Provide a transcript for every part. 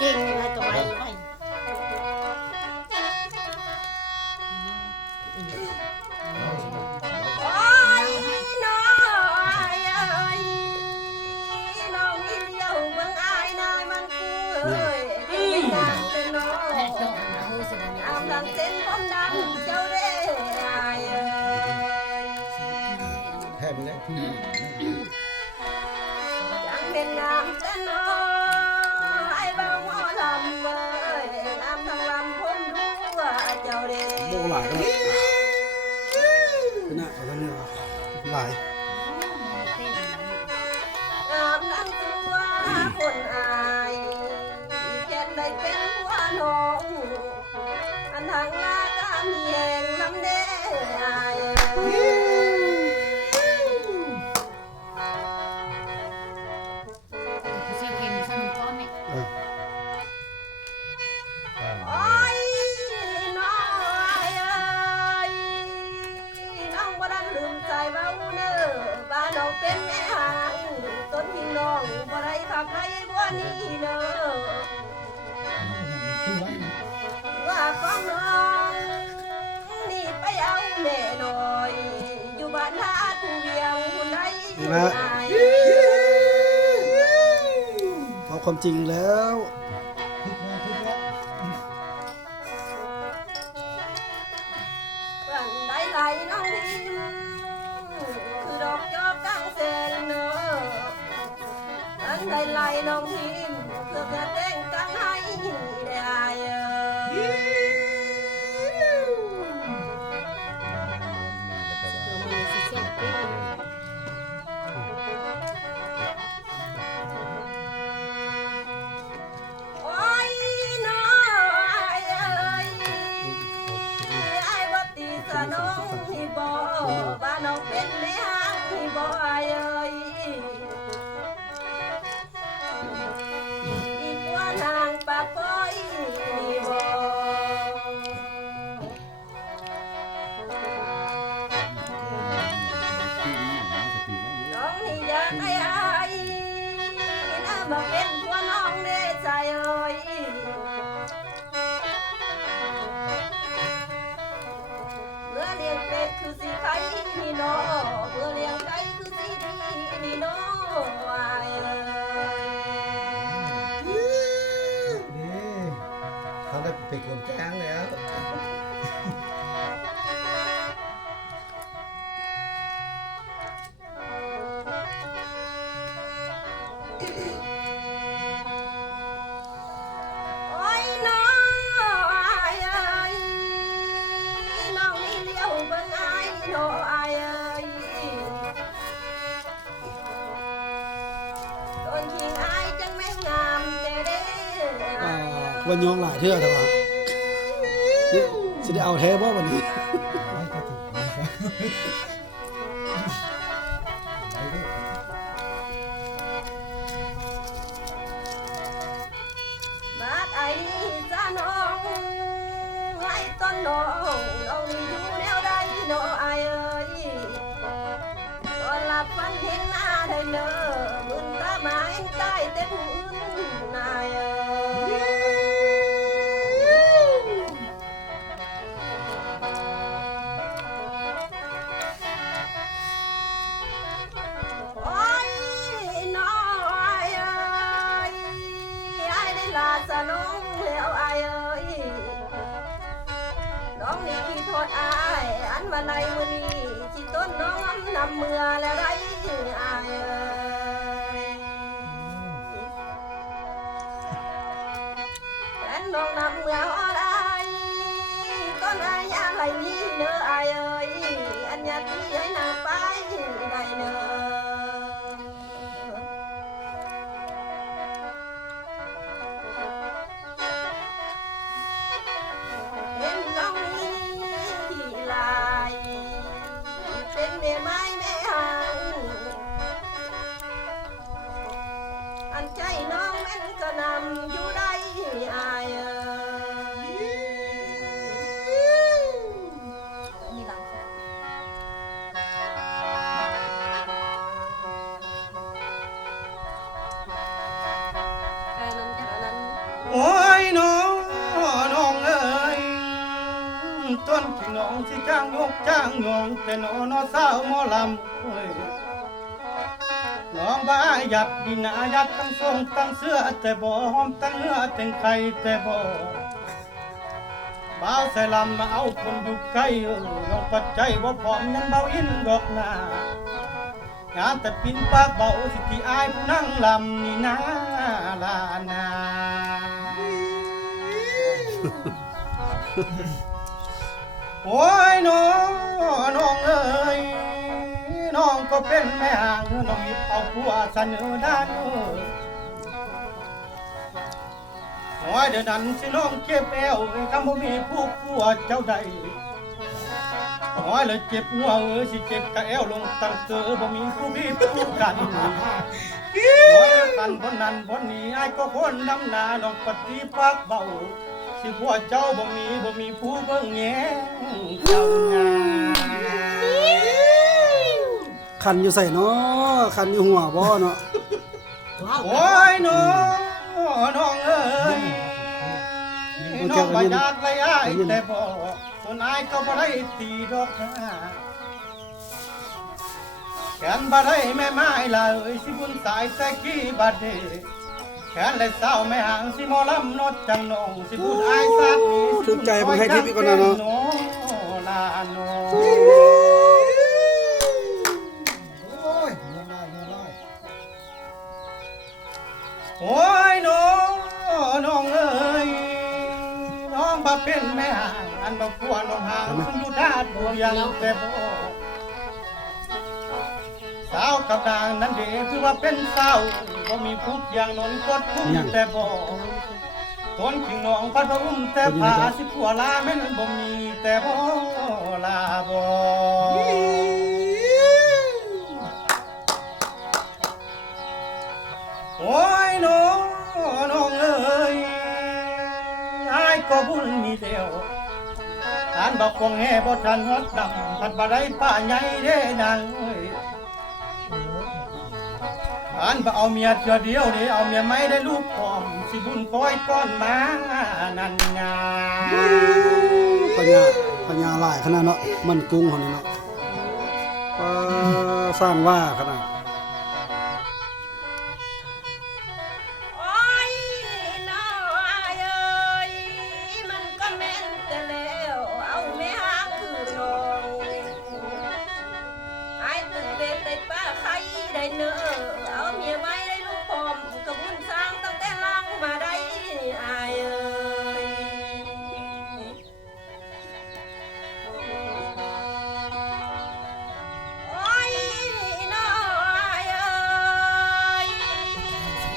จริงเลยตัวไอ้ไอ้โอ้ยน้อยเอ้ยน้องนี่เดียวเบิ่งอายนายมันกูเอ้ยเป็นงานเป็นน้อยอามดังเส้นผมดำเจ้าเร่อายเอ้ยแทบไม่ได้จังเป็นงามแต่น้อยเบิ่งหมอลำเอ้ยงามทั้งลำผมรู้ว่าเจ้าเร่ โม่หลายก็เป็นน่ะเอาแล้วเนี่ยหลายงามนั่งตัวคนอายแก่นได้เป็นหัวน้องอันทางลาก็มีแห่งลำเด้อายโอ้ยน้อยเอ้ยน้องบ่ดันลืมใจเบาเน้อบ้านน้องเป็นแม่หางต้นที่น้องบ่ได้ขับไล่บัวนี้เน้อว่าของน้องนี่ไปเอาแม่หน่อยอยู่บ้านหาผู้เวียงผู้ใดอยู่ไหน เอาความจริงแล้วเพื่อนได้ไหลน้องทิมคือดอกจอกกลางแสงเนออันได้ไหลน้องทิมเพื่อกระเต้งกลางให้ได้โอ้ยน้อยเอ้ยไอ้บ่ตีสะน้องนี่บ่บ้านน้องเป็นแม่ฮักนี่บ่เอ้ยอีกว่านางปากปอยนี่บ่น้องนี่อยากให้อายน่ามาเป็นผัวน้องเด้ใจเอ้ยเมื่อเลี้ยงเป็ดคือสิไข่นี่น้อเมื่อเลี้ยงไก่คือสิดีนี่น้ออายเอ้ย นี่เขาได้เป็นคนจ้างแล้ว โอ้ยน้อยเอ้ยน้องนี่เลี้ยวเบิ่งอายน้อยเอ้ยโดนขิงอายจังแม่งามแต่เด้ วันยองหลายเทื่อแต่ว่าสิได้เอาแท้บ่วันนี้ บาดไอ้นี่จ้าน้องไอ้ต้นน้องน้องนี่อยู่แนวใดน้อยเอ้ยนอนหลับฝันเห็นหน้าได้เนอมึนตาหมายใต้แต่ผู้อื่นนายเอ้ย โอ้ยน้อยเอ้ยไอ้ได้ลาสะน้องแล้วไอ้เอ้ยน้องนี่ขี้โทษไอ้อันมาในมือนี้ที่ต้นน้องนำเมื่อแล้วไรไอ้เอ้ยแต่น้องนำเมื่ออะไรต้นไอ้อะไรนี่เนอไอ้เอ้ยอันยาตีให้นางไปได้เนอ เห็นน้องนี้ที่ลายเป็นแม่ไม้แม่หางอันใจน้องแม่นก็นำอยู่ได้อายเอ้ยมีหลังแค่น้ำใจ อ้ยน้องน้องเอ้ยต้นที่น้องสิจ้างยกจ้างยองแต่น้องสาวหมอลำโอ้ยน้องบ้าหยัดดินายัดตั้งทรงตั้งเสื้อแต่บ่หอมตั้งเนื้อเป็นไข่แต่บ่บ่าวใส่ลำมาเอาคนอยู่ใกล้น้องปัจจัยบ่พร้อมยังเบาอินดอกหน้างานแต่ปินปากเบาสิที่อายผู้นั่งลำนี่นาลานาโอ้ยน้องเอ้ยน้องก็เป็นแม่ห่างน้องหยิบเอาผัวเสนอด้านโอ้ยเดี๋ยวนั้นสิน้องเจ็บแอวคำบ่มีผู้ผัวเจ้าใดโอ้ยเลยเจ็บหัวสิเจ็บกะแอวลงตั้งเจอบ่มีผู้มีผู้กันโอ้ยกันบนนั้นบนนี้ไอ้ก็คนนำหน้าน้องปฏิปากเบาสิผัวเจ้าบ่มีผู้เบิ่งแยงเจ้าหน้า คันอยู่ใส่เนาะคันอยู่หัวบ่เนาะ โอ้ยน้องเอ้ยน้องบ่อยากไล่อ้ายแต่บ่ส่วนอ้ายก็บ่ได้ตีดอกนะแขนบ่ได้แม่ไม้ละเอ้ยสิบุญสายแต่กี้บัดเดแขนและสาวแม่หางสิหมอลำนดจังน้องสิบุญอ้ายซาดนี้ ถึงใจบ่ให้ทิพย์อีกคนนะเนาะ ลาน้อง โอ้ยเงินได้เงินได้ โอ้ยน้องเอ้ยน้องบ่เป็นแม่ห่างอันบ่ควรน้องห่างซึ่งอยู่ด้านบ่ยังแต่บ่สาวกับนางนั้นเด้คือว่าเป็นสาวบ่มีผู้อย่างนนกดคุ้มแต่บ่ต้นขิงน้องพัดบ่อุ้มแต่ผาสิผัวลาแม่นบ่มีแต่บ่ลาบ่โอ้ยน้องเอ้ยอ้ายก็บุญมีเดียวทานบักคงแห่บ่ทันฮอดดำทันบ่ได้ป้าใหญ่เด้นางเอ้ยทานบ่เอาเมียเทื่อเดียวเด้เอาเมียไม่ได้ลูกพร้อมสิบุญคอยก้อนมานั่นงา ปัญญาหลายขนาดเนาะมันกุ้งคนนี้เนาะสร้างว่าขนาด โอ้ยน้อยเอ้ยมันก็แม่นแต่แล้วเอาแม่หางคือน้องไอ้ตึกเบ็ดได้ป้าใครได้เนอเอาเมียไม่ได้ลูกพร้อมกระบุญสร้างตั้งแต่ล่างมาได้ไอ้เอ้ยโอ้ยน้อยเอ้ย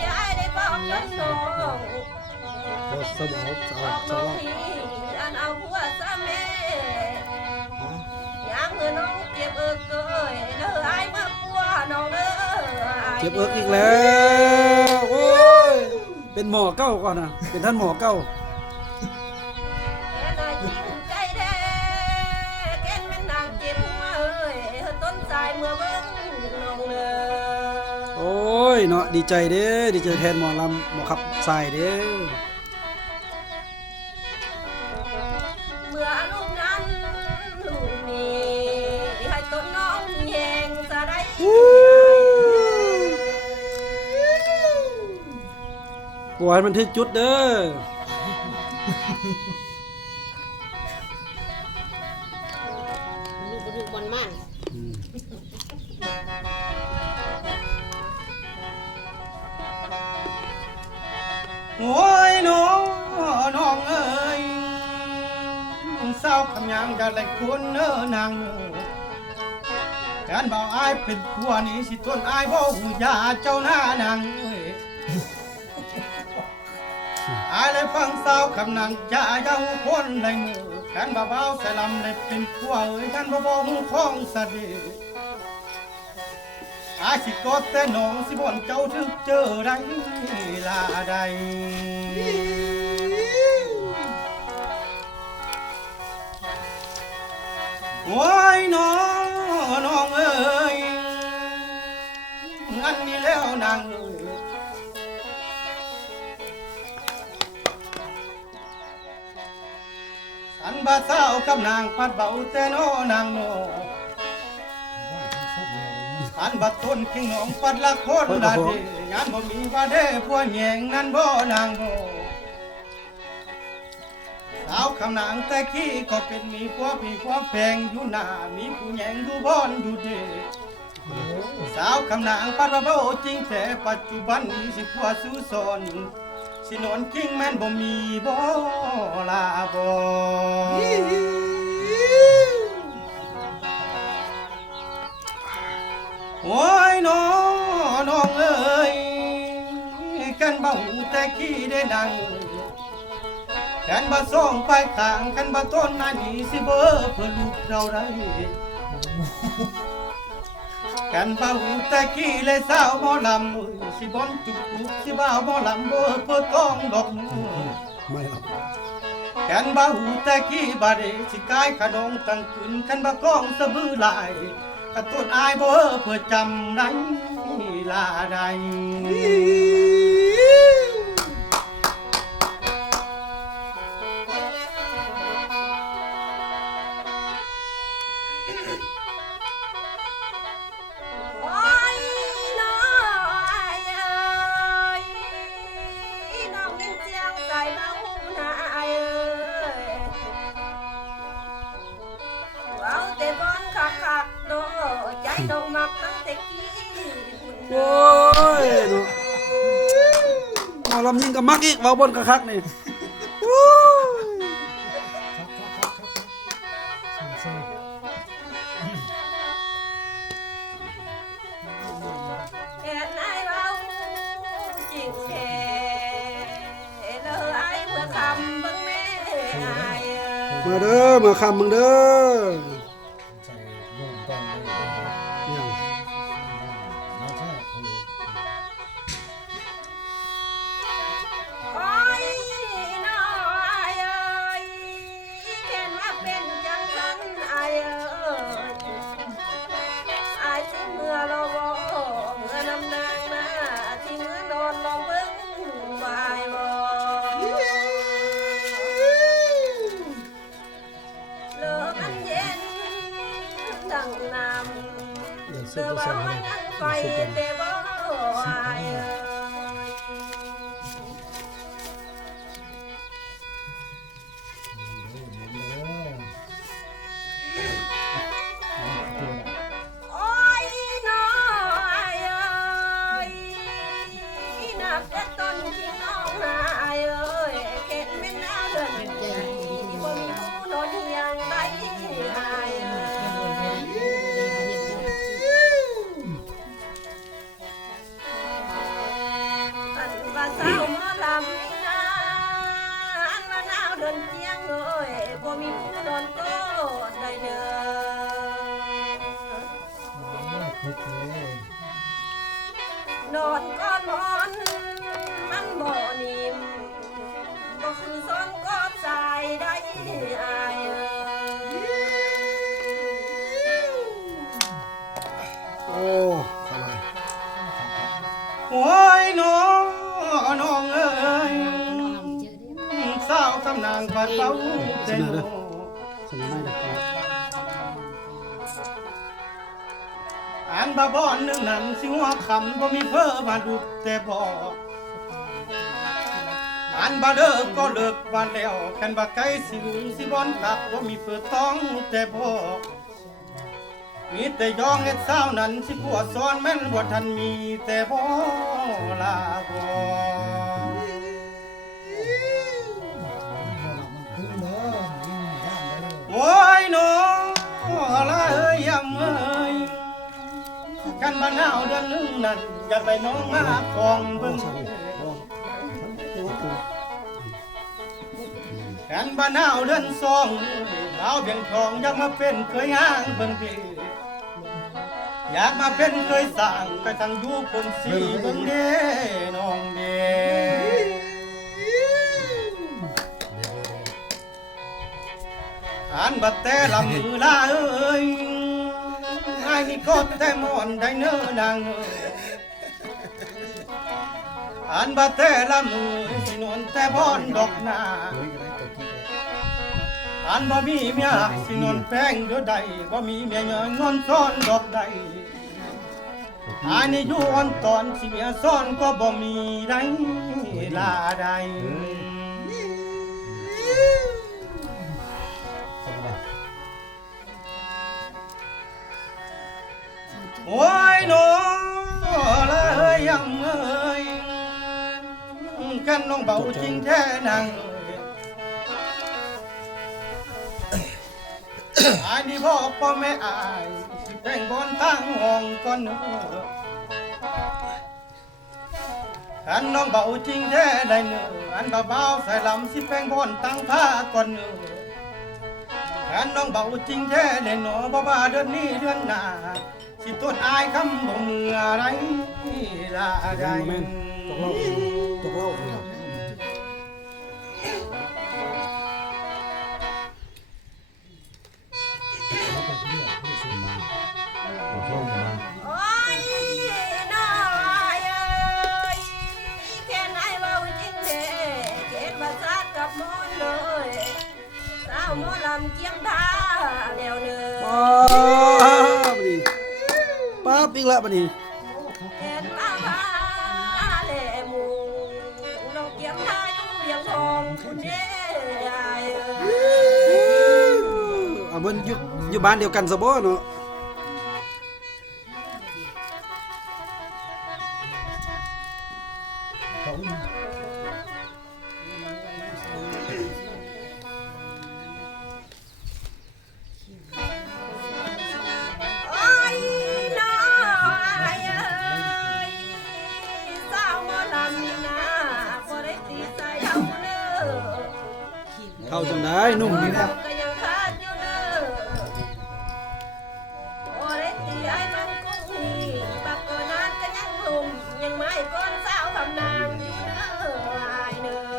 ยายได้บอกกับน้อง โคตรสมอง บอก สา น้อง ว พี่อันเอาผัวซะแม่ยามเมื่อน้องเจ็บเอิกเกยเด้อไอ้เมื่อปัวน้องเด้อ เจ็บเอิกอีกแล้วโอ้ยเป็นหมอเก้าก่อนนะเป็นท่านหมอเก้า แกน่ะจริงใจแท้แกนแม่นางเจ็บมาเอ้ยต้นสายเมื่อเบิ่งน้องเด้อ โอ้ยเนาะดีใจเด้ดีใจแทนหมอลำหมอขับสายเด้ เมื่อลูกนั้นลูกนี้ให้ต้นน้องแยงซะได้ ปล่อยมันถึกจุดเด้อ ลูกบ่ถึกบอลมัน โอ้ยน้องเอ้ยเศร้าคำยังจะได้คนเน้อนางการบ่าวอายเป็นผัวนี่สิต้นอายบ่หูยาเจ้าหน้านางเอ้ยอายเลยฟังเศร้าคำนางจะยังคนในมือการบ่าวใส่ลำเลยเป็นผัวเอ้ยการบ่บ่หูของสะดีอาสิกอดแต่น้องสิบ่นเจ้าถึกเจอได้ลาใดโอ้ยน้องเอ้ยอันนี้แล้วนางเอ้ย บ่สาวกับนางปัดเบาแต่โนนางโนอันบัดต้นคิงน้องปัดละคนดาดียานบ่มีว่าเด้พวกแยงนั้นบ่นางโบสาวคำนางแต่กี้ก็เป็นมีพวกแพงอยู่หน้ามีผู้แยงอยู่บอนอยู่เดสาวคำนางปัดว่าเบาจริงแต่ปัจจุบันนี้สิผัวสู้สอนสินอนกิ้งแม่นบ่มีบ่ลาบ่โอ้ยน้องเอ้ยกันบ่หูแต่ขี้ได้ดังกันบ่ส่งไปข้างกันบ่ต้นนั่นนี่สิเบอเพื่อลูกเราได้กันบ่หูแต่ขี้เลยสาวหมอลำสิบ่อนจุกสิบ่าวหมอลำเบอเพื่อต้องดอกมือ ไม่หรอก กันบ่หูแต่ขี้บาดสิกายขนองตั้งคืนกันบ่ก้องสะบือหลายกระตุ้นอายเบอเพื่อจำได้ลาใดโอ้ยน้อยเอ้ยน้องยังเจียงใส่เบาหน้าเอ้ยเอาแต่บอนคักๆโดใจน้องมักตั้งแต่กี้ โอ้ยเนาะหมอลำยิงกับมักอีกเว้าบนคักๆนี่โอ้ย แค่ไหนเราจริงแท้เลยไอ้เมื่อคำเบิ่งแม่ไอ้ มาเด้อมาคำมึงเด้อ ใจลงตอนเลย ยัง น้องแท้โอ้โห โอ้ยน้อยเอ้ยแค่มาเป็นจังสันไอ้เอ้ยไอ้สิเมื่อเราบ่เมื่อนำนางนะที่เมื่อนอนลองเบิ่งวายบ่เลิกอันเย็นดังน้ำ เดี๋ยวซุ เสื ป อ ผส ว่าม มั กัน น ยังไฟ ซุปกัน แต่บ่อายเอ้ยโอ้ยน้อยเอ้ยนับแต่ต้นที่น้องนายเอ้ยเข็ดไม่น่าเดินใจบ่มีผู้นอนเฮียงได้อายเอ้ย อันว่าสาวหมอลำนี่นะอันว่าหนาวเดินเจียงเลยบ่มีผู้นอนก็ได้เด้อ คุกเลย นอนก็นอนมันบ่นิ่มบ่คือซ้อนก็ใจได้อายเอ้ย โอ้ขลาย โอ้ยน้องเอ้ยสาวกำนางปัดเบาแต่โน สนไม่ได้ครับ อันบาบอนนึงนั้นสิหัวคำบ่มีเพ้อมาดุแต่บ่อันบาเลิกก็เลิกบาแล้วคันบาไกลสิลุงสิบอนตักบ่มีเพื่อต้องแต่บ่มีแต่ยองเฮ็ดสาวนั้นสิผัวซ้อนแม่นบ่ทันมีแต่บ่ลาบ่ มันคุ้มเด้อยิ่งย่างได้เลย โอ้ยน้องละเอ้ยยำเอ้ยกันมาหนาวเดือนหนึงนั่นอยากได้น้องมาคองเบิ่งกันมาหนาวเดือนสองเอาเพียงทองอยากมาเป็นเคยห้างเบิ่งดีอยากมาเป็นเคยสร้างไปทางอยู่คนสีเบิ่งเด้น้องเด้ อันบัดแต่ลำมือลาเอ้ยไอ้นี่ก็แต่มอนได้เนื้อนางเอ้ยอันบัดแต่ลำมือสินวนแต่บอนดอกนา เฮ้ยอะไรตัวกี้เลย อ อันบ่มีเมียสินอนแป้งเดือใดบ่มีเมียยังนอนซ้อนดอกใดอันนี้อยู่อ่อนตอนสิเมียซ้อนก็บ่มีได้ลาใดโอ้ยโนเลยยังเอ้ยกันน้องเบาจริงแท้นางอันนี้พ่อแม่อายสิแต่งบอนตั้งห้องก่อนเนอกันน้องเบาจริงแท้ได้เนออันเบาใส่ลำสิแป้งบอนตั้งผ้าก่อนเนอกันน้องเบาจริงแท้ได้หนอบ่ว่าเดือนนี้เดือนหน้าสิต้นอายคำบ่เมื่อไรลาใด ตกเล่าโอ้ยน้อยเอ้ยแค่ไหนเว้าจริงเด้เขียนภาษากับมนเลยสาวหมอลำเจียงดาแนวเนื้อ ป้าปิ๊กละบัดนี้ เห็นมาพาเล่มูน้องเกียงไทยเรียงทองคุณเด้ยายเอ้ย เพิ่นอยู่บ้านเดียวกันซะบ่เนาะ โอ้ยน้อยเอ้ยสาวหมอลำนี่นะบ่ได้ตีใจเอาเด้อ เข้าจังได้นุ่มนี่นะ ก็ยังขาดอยู่เด้อโอ้ได้ตีไอ้มันกุ้งนี่บักเกินนั้นก็ยังหนุ่มยังไม่ก้นสาวกำนางอยู่เด้ออายเด้อ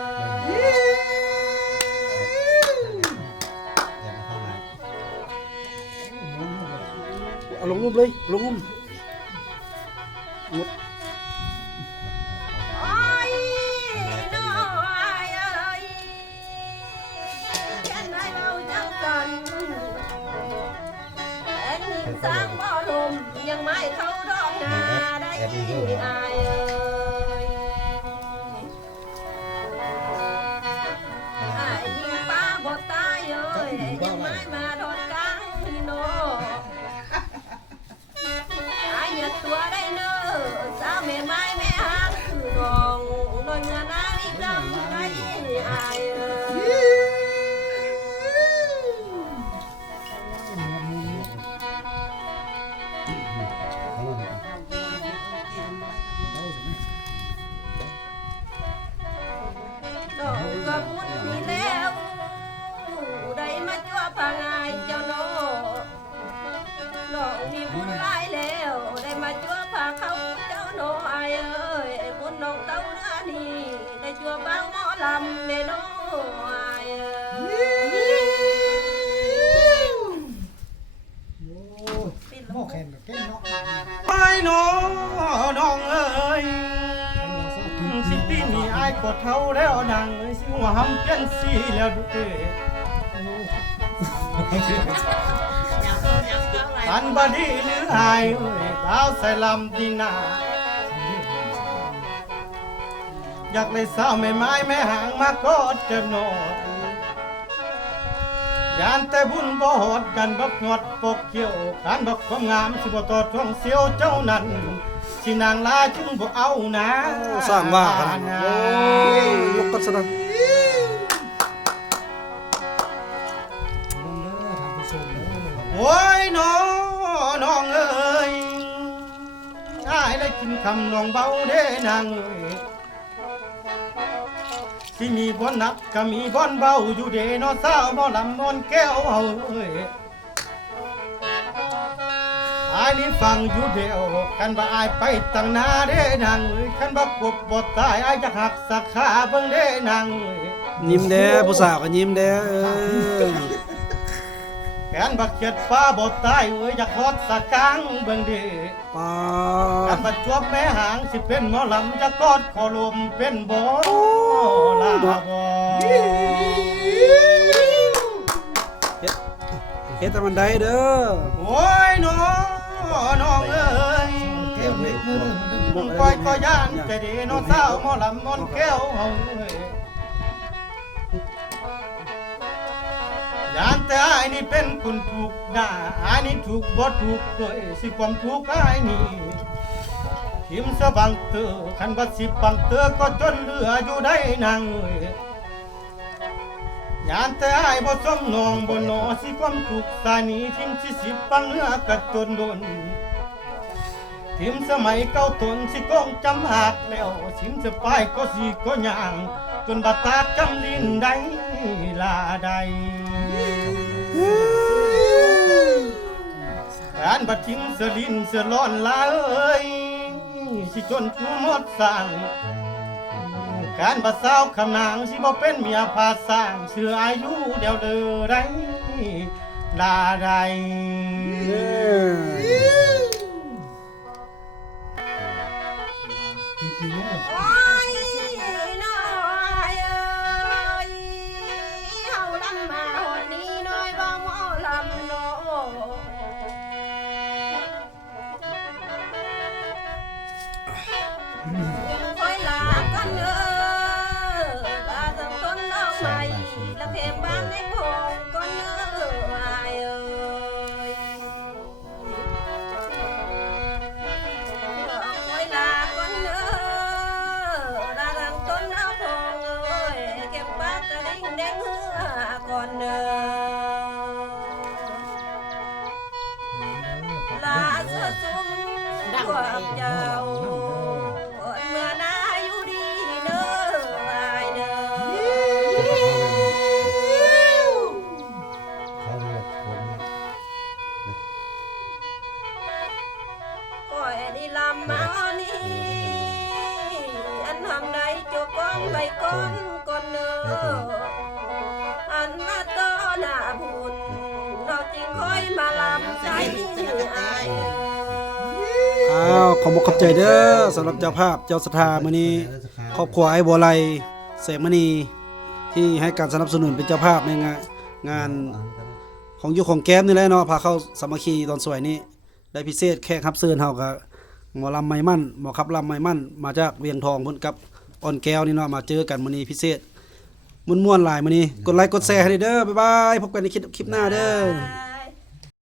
เอาลงรูปเลยลงรูปหมด โอ้ยน้อยเอ้ยแค่ไหนเราจังกันแต่นี่สร้างบ่อลมยังไม่เข้าดอกนาได้อายเอ้ยอายยิงป้าบ่ตายเอ้ยยังไม่มาดอดกลางนี่โนอายอย่าตัวได้เนอสาวแม่ไม้แม่หางคือน้องน้อยเงินอาลีจำได้อายเอ้ย ดอกกระพุ้นมีแล้วได้มาจั่วพางายเจ้าโนดอกมีบุญหลายแล้วได้มาจั่วพาเขาเจ้าโนอายเอ้ยบุญน้องเต้าเนื้อนี่ได้จั่วบางหมอลำเมโนอายเอ้ย หม้อแข็งกับแก้งเนาะ ไปหนอน้องเอ้ยสิปีนี้อายกดเท่าแล้วนางเอ้ยสิหัวหำเปลี่ยนสีแล้วดูเด้อันบดีหรืออายเอ้ยบ่าวใส่ลำดีนาอยากเลยสาวแม่ไม้แม่หางมากอดเจ็บหนอยานแต่บุญบ่หอดกันบักหอดปกเกี่ยวการบักความงามสิบ่ตอดท่องเสียวเจ้านั้นสินางลาจึงบ่เอานะ สร้างว่ากันโอ้ยยกกันซะนะ ลงเด้อทำผู้ชมเด้อ โอ้ยน้องเอ้ยอ้ายได้กินคำน้องเบาเด้นางเอ้ยสิมีบ่อนนักก็มีบ่อนเบาอยู่เด้เนาะสาวบ่ลำบ่อนแก้วเฮาเอ้ยอายนี่ฟังอยู่เดียวกันว่าอายไปตั้งหน้าเด้นางเอ้ยคันบ่กบบ่ตายอายอยากหักสักขาเบิ่งเด้นางเอ้ย ยิ้มแด้ผู้สาวก็ยิ้มแด้แขนบักเก็ดฟ้าบ่ตายเอ้ยอยากฮอดสะกางเบิ่งเด้ ป้า กันบัดจวบแม่หางสิเป็นหมอลำจะกอดคอลมเป็นบ่ลาบ่ เฮ็ดแต่มันได้เด้อ โอ้ยน้องเอ้ย แก้วเล็กเด้อมัน ก้อยก็ย่านใจดีน้องสาวหมอลำนอนแก้วเฮาเอ้ยย่านแต่อ้ายนี่เป็นคนถูกด่าอ้ายนี่ถูกบ่ถูกตัวสิความถูกอ้ายนี่ทิมสะบังเตอคันว่าสิบังเตอก็จนเหลืออยู่ได้นางเอ้ยย่านแต่อ้ายบ่สมน้องบ่หนอสิความถูกสายนี้ทิมสิปังเนื้อกะจนโดนทิมสมัยเก่าตนสิกองจำหากแล้วทิมจะไปก็สิก็ย่างจนบัดตากจำลิ้นได้ลาใดการบัดทิมเสลินเสือร้อนลาเอ้ยสิจนผู้หมดสร้างการบัดสาวคำนางสิบ่เป็นเมียพาสร้างเสืออายุเดียวเด้อได้ลาใด ทีทีนู้น โอ้ยน้อยเอ้ยเฮาลำมาหดนี้น้อยบ่หมอลำโนคอยลากันเด้อลาทั้งต้นดอกไม้และเข็มบางในโพงก่อนเด้ออ้ายเอ้ย คอยลาก่อนเด้อลาทางต้นเอาพงเอ้ยเก็บปากกระดิ่งแดงเหือก่อนเด้อลาเสื้อซุ่มพวกเจ้าก่อนเมื่อนาอยู่ดีเด้ออายเด้อ เขาเรียกผม คอยได้ลำมานี่อันทำใดจุกก้อนไปก้อนก่อนเด้ออันมาต้อหน้าบุญเราจริงคอยมาลำใจอาย อ้าวขอบคุณขอบใจเด้อสำหรับเจ้าภาพเจ้าศรัทธามื้อนี้ครอบครัวไอ้บัวไลเสมณีที่ให้การสนับสนุนเป็นเจ้าภาพในงานของยุคของแก้มนี่แหละเนาะพาเข้าสามัคคีตอนสวยนี้ได้พิเศษแขกรับเชิญเฮาก็หมอลำไม้มั่นหมอขับลำไม้มั่นมาจากเวียงทองเพิ่นกับอ่อนแก้วนี่เนาะมาเจอกันมื้อนี้พิเศษม่วนๆหลายมื้อนี้กดไลค์กดแชร์ให้เด้อบ๊ายบายพบกันในคลิปหน้าเด้อ อ่า